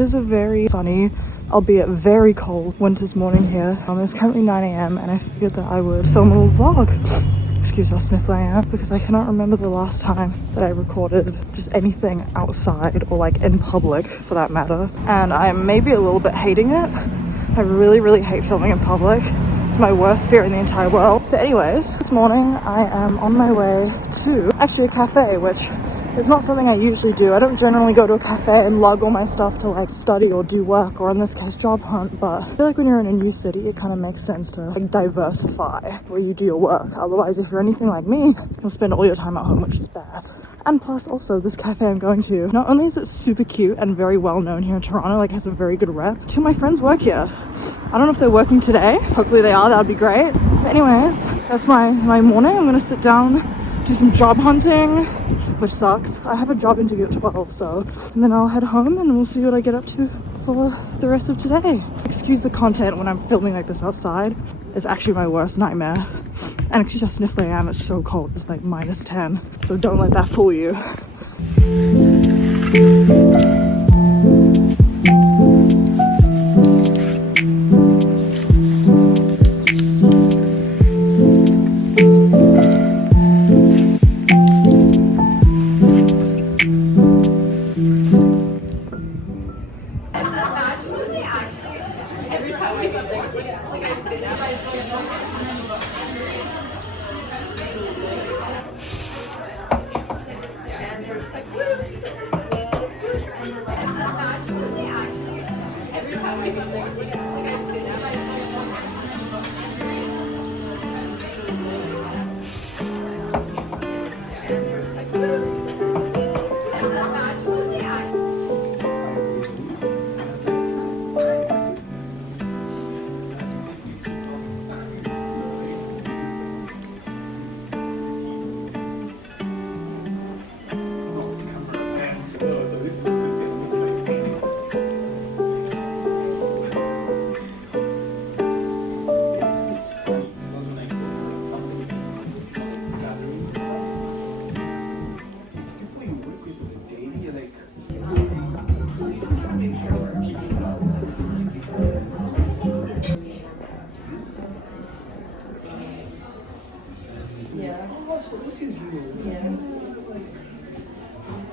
It is a very sunny, albeit very cold winter's morning here. It's currently 9 a.m. and I figured that I would film a little vlog. Excuse how sniffly I am, because I cannot remember the last time that I recorded just anything outside or like in public for that matter. And I'm maybe a little bit hating it. I really hate filming in public. It's my worst fear in the entire world. But anyways, this morning I am on my way to actually a cafe, which is not something I usually do. I don't generally go to a cafe and lug all my stuff to like study or do work, or in this case job hunt, but I feel like when you're in a new city it kind of makes sense to like diversify where you do your work. Otherwise, if you're anything like me, you'll spend all your time at home, which is bad. And plus also this cafe I'm going to, not only is it super cute and very well known here in Toronto, like has a very good rep, two of my friends work here. I don't know if they're working today. Hopefully they are, that would be great. But anyways, that's my morning. I'm gonna sit down, do some job hunting, which sucks. I have a job interview at 12, so, and then I'll head home and we'll see what I get up to for the rest of today. Excuse the content when I'm filming like this outside. It's actually my worst nightmare. And excuse how sniffly I am, it's so cold. It's like -10, so don't let that fool you.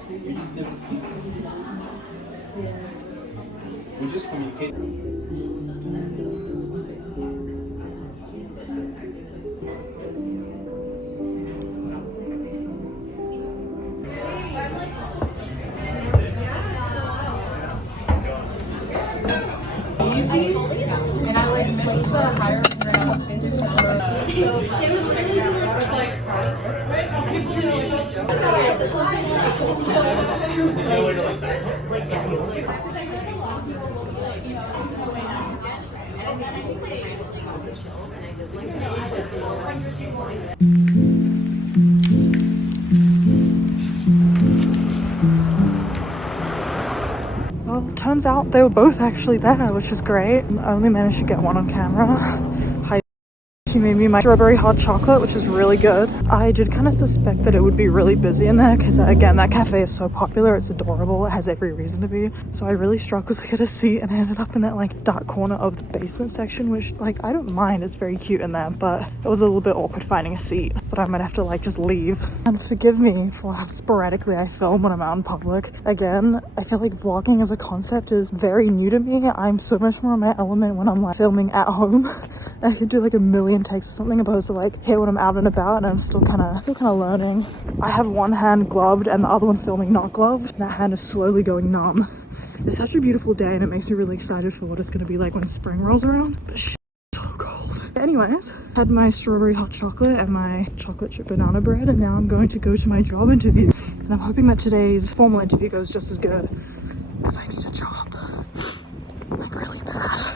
We just never see. We just communicate. Easy, and I like missed the higher ground. Well, turns out they were both actually there, which is great. I only managed to get one on camera. He made me my strawberry hot chocolate, which is really good. I did kind of suspect that it would be really busy in there because, again, that cafe is so popular. It's adorable. It has every reason to be. So I really struggled to get a seat, and I ended up in that like dark corner of the basement section, which like I don't mind. It's very cute in there, but it was a little bit awkward finding a seat that I might have to like just leave. And forgive me for how sporadically I film when I'm out in public. Again, I feel like vlogging as a concept is very new to me. I'm so much more in my element when I'm like filming at home. I could do like a million takes or something opposed to like here when I'm out and about, and I'm still kind of learning. I have one hand gloved and the other one filming not gloved. That hand is slowly going numb. It's such a beautiful day and it makes me really excited for what it's going to be like when spring rolls around, but shit, it's so cold. Anyways, had my strawberry hot chocolate and my chocolate chip banana bread, and now I'm going to go to my job interview, and I'm hoping that today's formal interview goes just as good because I need a job like really bad.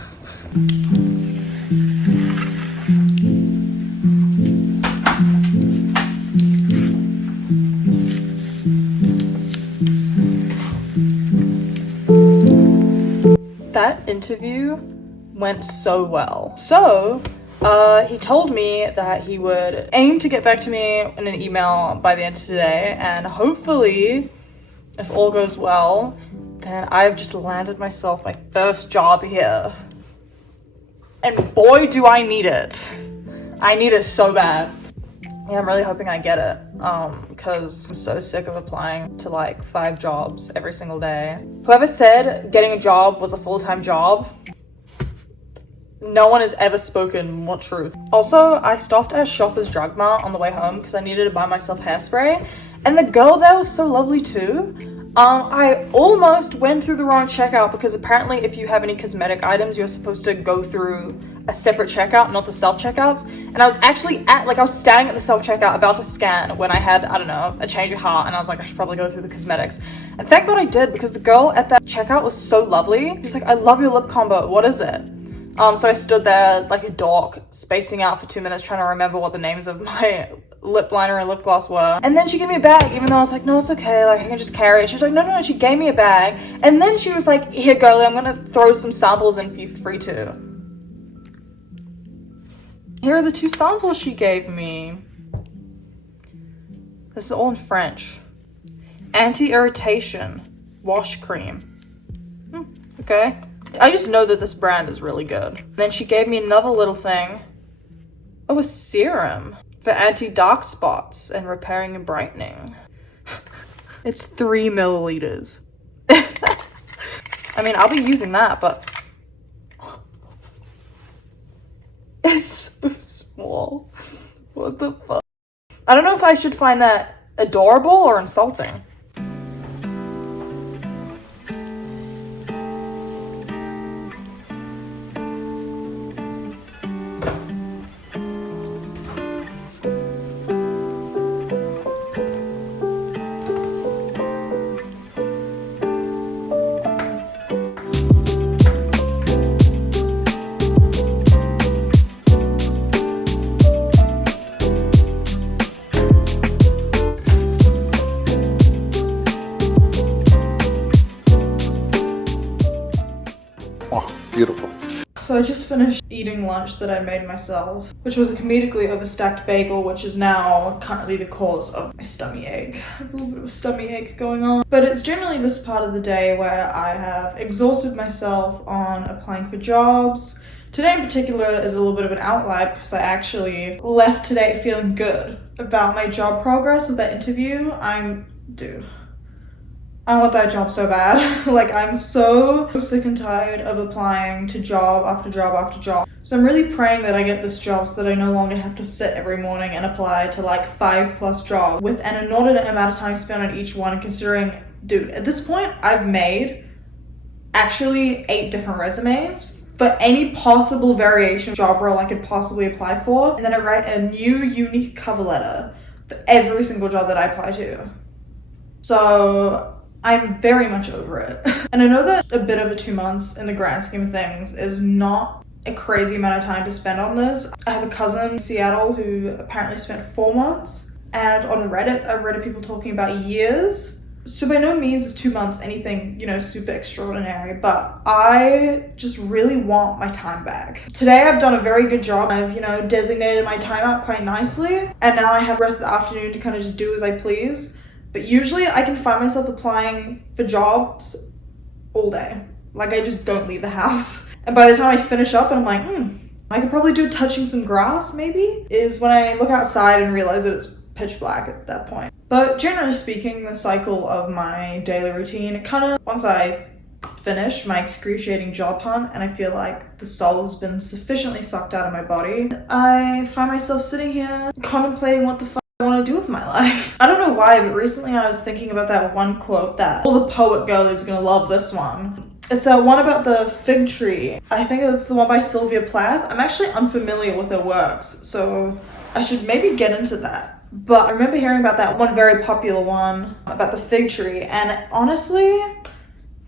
That interview went so well. So he told me that he would aim to get back to me in an email by the end of today, and hopefully, if all goes well, then I've just landed myself my first job here. And boy, do I need it. I need it so bad. Yeah, I'm really hoping I get it, because I'm so sick of applying to like 5 jobs every single day. Whoever said getting a job was a full-time job, no one has ever spoken more truth. Also, I stopped at Shoppers Drug Mart on the way home because I needed to buy myself hairspray, and the girl there was so lovely too. I almost went through the wrong checkout because apparently if you have any cosmetic items, you're supposed to go through a separate checkout, not the self-checkouts. And I was actually I was standing at the self-checkout about to scan when I had, I don't know, a change of heart, and I was like, I should probably go through the cosmetics. And thank God I did, because the girl at that checkout was so lovely. She's like, I love your lip combo, what is it? So I stood there like a dork, spacing out for 2 minutes trying to remember what the names of my lip liner and lip gloss were. And then she gave me a bag, even though I was like, no, it's okay, like I can just carry it. She was like, no, she gave me a bag. And then she was like, here, girlie, I'm gonna throw some samples in for you for free too. Here are the 2 samples she gave me. This is all in French. Anti-irritation wash cream. Okay. I just know that this brand is really good. And then she gave me another little thing. Oh, a serum for anti-dark spots and repairing and brightening. It's 3 milliliters. I mean, I'll be using that, but it's so small. What the fuck? I don't know if I should find that adorable or insulting. Beautiful. So I just finished eating lunch that I made myself, which was a comedically overstacked bagel, which is now currently the cause of my stomach ache. I have a little bit of a stomach ache going on. But it's generally this part of the day where I have exhausted myself on applying for jobs. Today in particular is a little bit of an outlier because I actually left today feeling good about my job progress with that interview. Dude, I want that job so bad. Like, I'm so sick and tired of applying to job after job after job. So I'm really praying that I get this job so that I no longer have to sit every morning and apply to like 5+ jobs with an inordinate amount of time spent on each one, considering, dude, at this point I've made actually 8 different resumes for any possible variation job role I could possibly apply for. And then I write a new unique cover letter for every single job that I apply to. So I'm very much over it. And I know that a bit over 2 months in the grand scheme of things is not a crazy amount of time to spend on this. I have a cousin in Seattle who apparently spent 4 months, and on Reddit I've read of people talking about years. So by no means is 2 months anything, you know, super extraordinary, but I just really want my time back. Today I've done a very good job. I've, you know, designated my time out quite nicely, and now I have the rest of the afternoon to kind of just do as I please. But usually I can find myself applying for jobs all day. Like, I just don't leave the house. And by the time I finish up and I'm like, I could probably do touching some grass maybe, is when I look outside and realize that it's pitch black at that point. But generally speaking, the cycle of my daily routine, it kind of, once I finish my excruciating job hunt and I feel like the soul has been sufficiently sucked out of my body, I find myself sitting here contemplating what the fuck I want to do with my life. I don't know why, but recently I was thinking about that one quote that all the poet girlies are gonna love this one. It's a one about the fig tree. I think it's the one by Sylvia Plath. I'm actually unfamiliar with her works, so I should maybe get into that. But I remember hearing about that one very popular one about the fig tree, and honestly,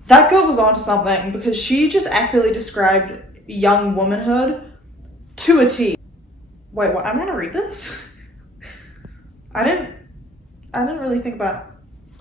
that girl was onto something, because she just accurately described young womanhood to a T. Wait, what? I'm gonna read this? I didn't really think about.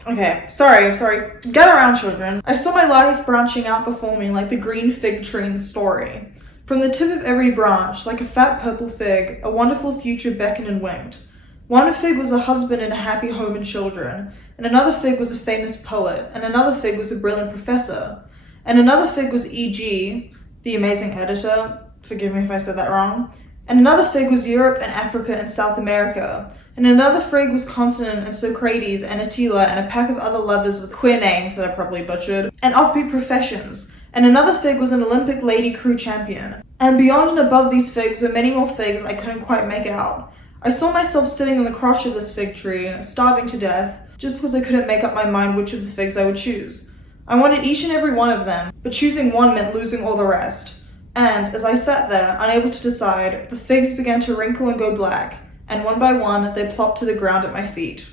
Okay, I'm sorry. Get around, children. I saw my life branching out before me like the green fig tree in the story. From the tip of every branch, like a fat purple fig, a wonderful future beckoned and winked. One fig was a husband in a happy home and children, and another fig was a famous poet, and another fig was a brilliant professor, and another fig was E.G., the amazing editor, forgive me if I said that wrong, and another fig was Europe and Africa and South America, and another fig was Continent and Socrates and Attila and a pack of other lovers with queer names that I probably butchered, and offbeat professions, and another fig was an Olympic lady crew champion. And beyond and above these figs were many more figs I couldn't quite make out. I saw myself sitting in the crotch of this fig tree, starving to death, just because I couldn't make up my mind which of the figs I would choose. I wanted each and every one of them, but choosing one meant losing all the rest. And as I sat there, unable to decide, the figs began to wrinkle and go black, and one by one, they plopped to the ground at my feet.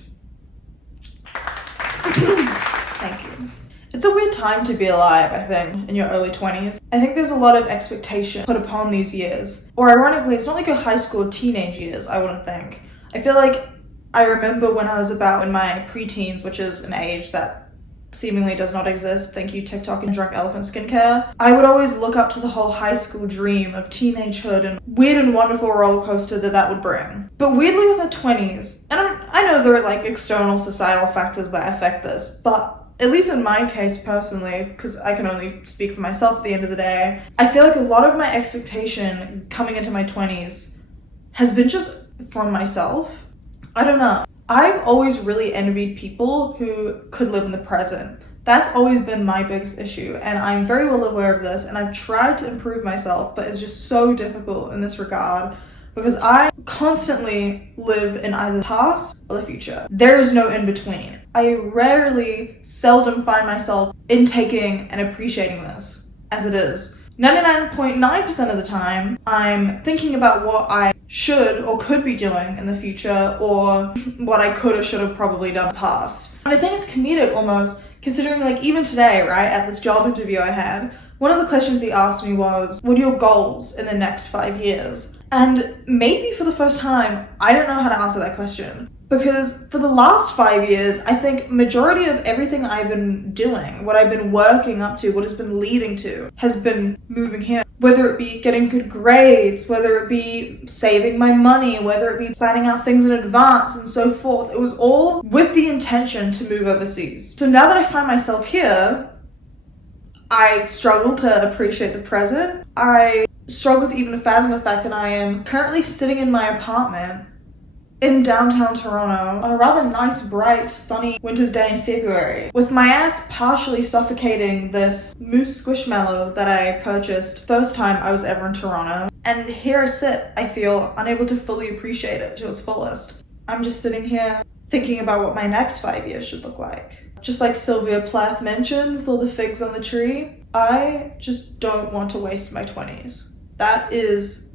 Thank you. It's a weird time to be alive, I think, in your early 20s. I think there's a lot of expectation put upon these years. Or ironically, it's not like your high school or teenage years, I wouldn't think. I feel like I remember when I was about in my preteens, which is an age that seemingly does not exist, thank you TikTok and drunk elephant skincare, I would always look up to the whole high school dream of teenagehood and weird and wonderful roller coaster that would bring. But weirdly with our 20s, and I know there are like external societal factors that affect this, but at least in my case personally, because I can only speak for myself at the end of the day, I feel like a lot of my expectation coming into my 20s has been just from myself. I don't know. I've always really envied people who could live in the present. That's always been my biggest issue, and I'm very well aware of this, and I've tried to improve myself, but it's just so difficult in this regard because I constantly live in either the past or the future. There is no in between. I seldom find myself intaking and appreciating this as it is. 99.9% of the time, I'm thinking about what I should or could be doing in the future, or what I could or should have probably done in the past. And I think it's comedic almost, considering like even today, right, at this job interview I had, one of the questions he asked me was, what are your goals in the next 5 years? And maybe for the first time, I don't know how to answer that question. Because for the last 5 years, I think majority of everything I've been doing, what I've been working up to, what has been leading to, has been moving here. Whether it be getting good grades, whether it be saving my money, whether it be planning out things in advance and so forth. It was all with the intention to move overseas. So now that I find myself here, I struggle to appreciate the present. I struggle to even fathom the fact that I am currently sitting in my apartment in downtown Toronto on a rather nice, bright, sunny winter's day in February, with my ass partially suffocating this mousse squishmallow that I purchased first time I was ever in Toronto. And here I sit, I feel unable to fully appreciate it to its fullest. I'm just sitting here thinking about what my next 5 years should look like. Just like Sylvia Plath mentioned with all the figs on the tree, I just don't want to waste my 20s. That is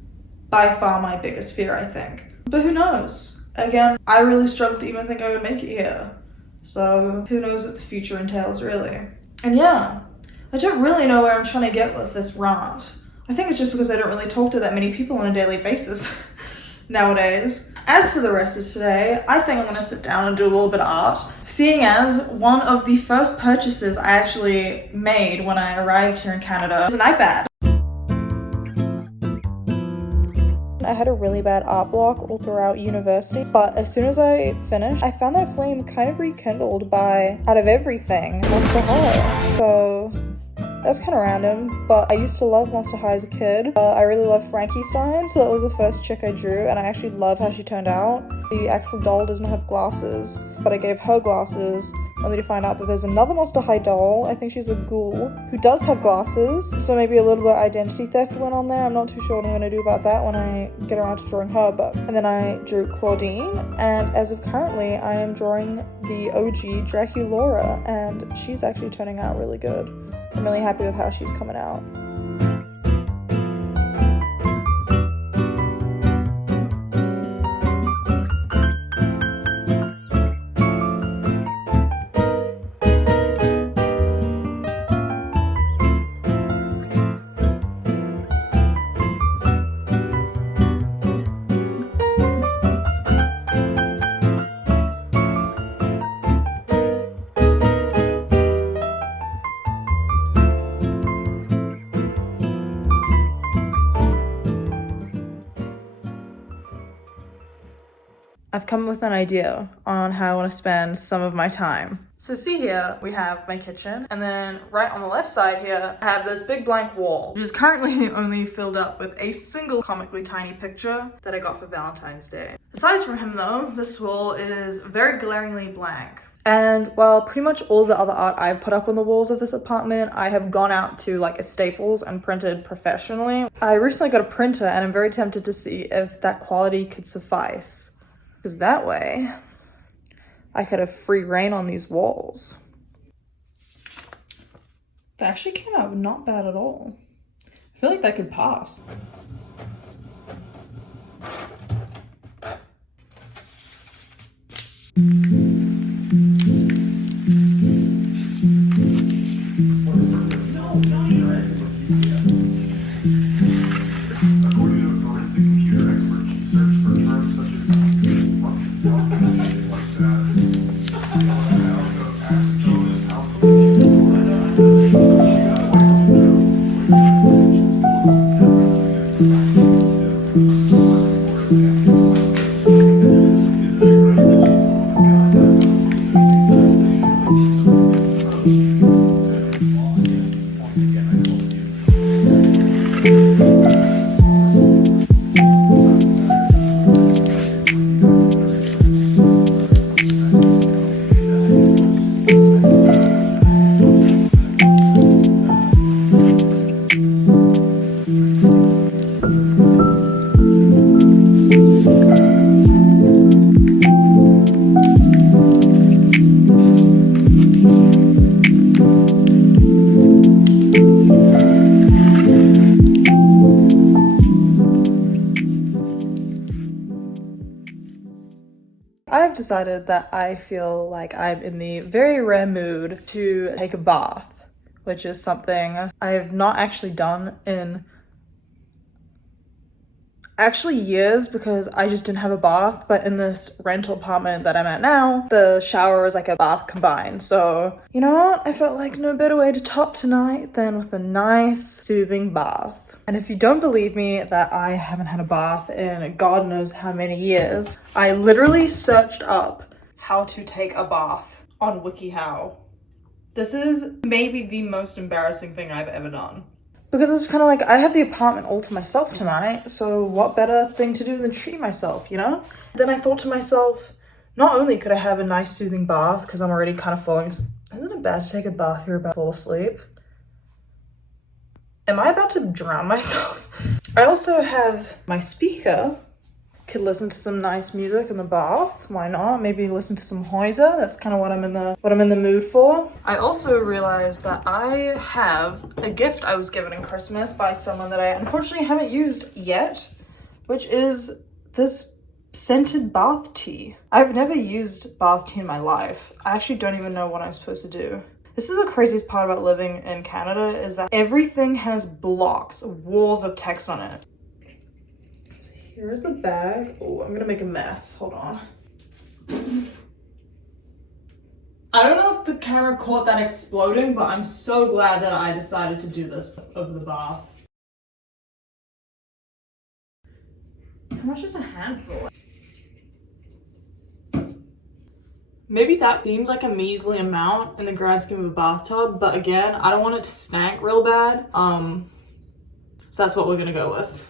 by far my biggest fear, I think. But who knows? Again, I really struggle to even think I would make it here. So who knows what the future entails, really. And yeah, I don't really know where I'm trying to get with this rant. I think it's just because I don't really talk to that many people on a daily basis nowadays. As for the rest of today, I think I'm going to sit down and do a little bit of art, seeing as one of the first purchases I actually made when I arrived here in Canada was an iPad. I had a really bad art block all throughout university, but as soon as I finished, I found that flame kind of rekindled by, out of everything, Monster High. So that's kind of random, but I used to love Monster High as a kid. I really love Frankenstein, so that was the first chick I drew, and I actually love how she turned out. The actual doll doesn't have glasses, but I gave her glasses, only to find out that there's another Monster High doll, I think she's a ghoul, who does have glasses, so maybe a little bit of identity theft went on there. I'm not too sure what I'm going to do about that when I get around to drawing her, and then I drew Claudine, and as of currently, I am drawing the OG Draculaura, and she's actually turning out really good. I'm really happy with how she's coming out. I've come with an idea on how I want to spend some of my time. So see here, we have my kitchen, and then right on the left side here, I have this big blank wall, which is currently only filled up with a single comically tiny picture that I got for Valentine's Day. Aside from him though, this wall is very glaringly blank. And while pretty much all the other art I've put up on the walls of this apartment, I have gone out to like a Staples and printed professionally. I recently got a printer and I'm very tempted to see if that quality could suffice. Because that way, I could have free reign on these walls. That actually came out not bad at all. I feel like that could pass. I've decided that I feel like I'm in the very rare mood to take a bath, which is something I've not actually done in years because I just didn't have a bath. But in this rental apartment that I'm at now, the shower is like a bath combined. So you know what? I felt like no better way to top tonight than with a nice soothing bath. And if you don't believe me that I haven't had a bath in God knows how many years, I literally searched up how to take a bath on WikiHow. This is maybe the most embarrassing thing I've ever done. Because it's kind of like, I have the apartment all to myself tonight, so what better thing to do than treat myself, you know? Then I thought to myself, not only could I have a nice soothing bath, because I'm already kind of falling asleep. Isn't it bad to take a bath you're about to fall asleep? Am I about to drown myself? I also have my speaker. Could listen to some nice music in the bath. Why not? Maybe listen to some Häuser. That's kind of what I'm in the mood for. I also realized that I have a gift I was given in Christmas by someone that I unfortunately haven't used yet, which is this scented bath tea. I've never used bath tea in my life. I actually don't even know what I'm supposed to do. This is the craziest part about living in Canada, is that everything has blocks, walls of text on it. Here's the bag. Oh, I'm gonna make a mess. Hold on. I don't know if the camera caught that exploding, but I'm so glad that I decided to do this of the bath. How much is a handful? Maybe that seems like a measly amount in the grand scheme of a bathtub, but again, I don't want it to stank real bad. So that's what we're gonna go with.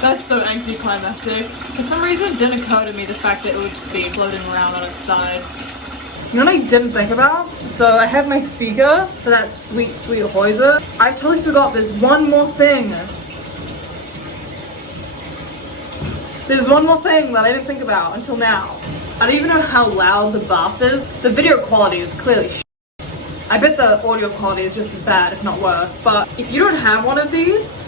That's so anticlimactic. For some reason, it didn't occur to me the fact that it would just be floating around on its side. You know what I didn't think about? So I have my speaker for that sweet, sweet Häuser. I totally forgot there's one more thing. There's one more thing that I didn't think about until now. I don't even know how loud the bath is. The video quality is clearly shit. I bet the audio quality is just as bad, if not worse. But if you don't have one of these,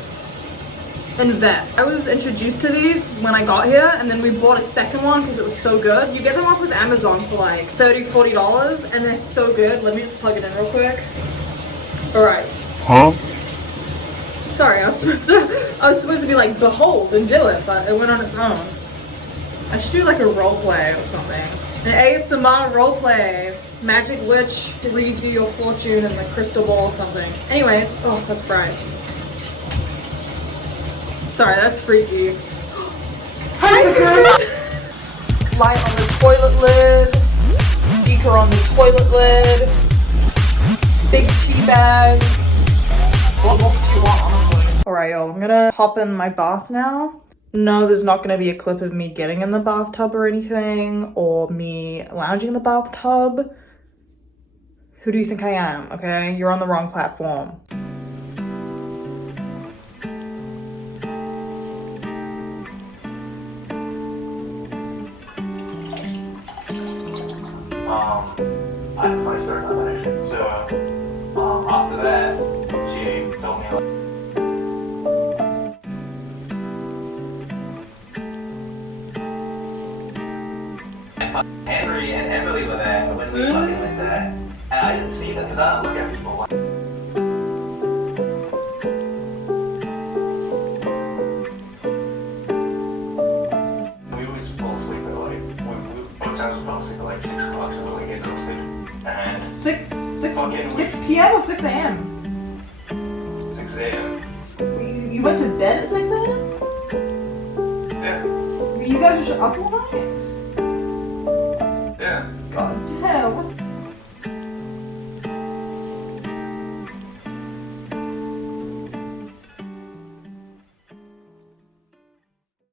invest. I was introduced to these when I got here, and then we bought a second one because it was so good. You get them off of Amazon for like $30-40 and they're so good. Let me just plug it in real quick. All right. Huh? Sorry, I was supposed to be like, behold and do it, but it went on its own. I should do like a role play or something. An ASMR roleplay. Magic witch reads you your fortune in the crystal ball or something. Anyways, oh, that's bright. Sorry, that's freaky. Hi, sisters! Light on the toilet lid. Speaker on the toilet lid. Big tea bag. What more could you want, honestly? Alright, y'all, I'm gonna hop in my bath now. No, there's not gonna be a clip of me getting in the bathtub or anything, or me lounging in the bathtub. Who do you think I am, okay? You're on the wrong platform. I have a funny story about that actually. So, after that, she told me Henry and Emily were there when we fucking went there, and I didn't see them because I don't look at people like. We always fall asleep at like, both times we fell asleep at like 6 o'clock, so we're like exhausted. And 6 p.m. or 6 a.m.? 6 a.m. You went to bed at 6 a.m.? Yeah. You guys were up all night? Yeah. God damn.